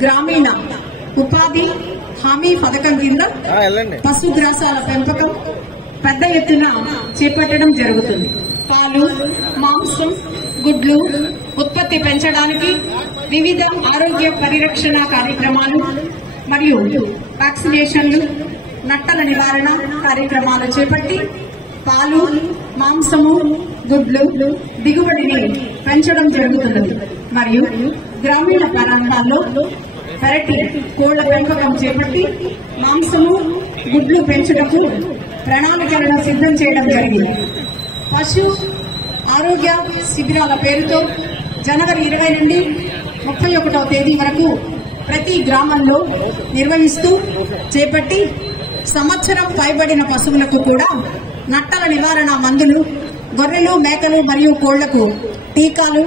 గ్రామీణ ఉపాధి హామీ పథకం కింద పశుగ్రాసాల పెంపకం పెద్ద ఎత్తున చేపట్టడం జరుగుతుంది. పాలు, మాంసం, గుడ్లు ఉత్పత్తి పెంచడానికి వివిధ ఆరోగ్య పరిరక్షణ కార్యక్రమాలు మరియు వ్యాక్సినేషన్లు, నట్టల నివారణ కార్యక్రమాలు చేపట్టి పాలు, మాంసము, గుడ్లు దిగుబడిని పెంచడం జరుగుతున్నది. మరియు గ్రామీణ ప్రాంతాల్లో పెరటి కోళ్ల పెంపకం చేపట్టి మాంసము, గుడ్లు పెంచుటకు ప్రణాళికలను సిద్ధం చేయడం జరిగింది. పశు ఆరోగ్య శిబిరాల పేరుతో జనవరి 20 నుండి 31వ తేదీ వరకు ప్రతి గ్రామంలో నిర్వహిస్తూ చేపట్టి సంవత్సరం పైబడిన పశువులకు కూడా నట్టల నివారణ మందులు, గొర్రెలు, మేకలు మరియు కోళ్లకు టీకాలు,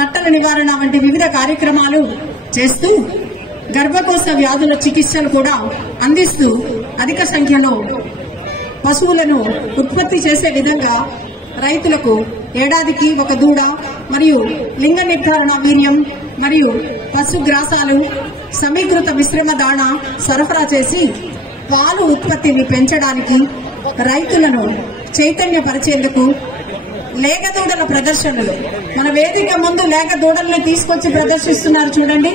నట్టల నివారణ వంటి వివిధ కార్యక్రమాలు చేస్తూ గర్భకోశ వ్యాధుల చికిత్సలు కూడా అందిస్తూ అధిక సంఖ్యలో పశువులను ఉత్పత్తి చేసే విధంగా రైతులకు ఏడాదికి ఒక దూడ మరియు లింగ నిర్ధారణ వీర్యం మరియు పశుగ్రాసాలు సమీకృత మిశ్రమ దాణా సరఫరా చేసి పాలు ఉత్పత్తిని పెంచడానికి రైతులను చైతన్యపరిచేందుకు లేగ దూడల ప్రదర్శనలు, మన వేదిక ముందు లేగ దూడల్ని తీసుకొచ్చి ప్రదర్శిస్తున్నారు చూడండి.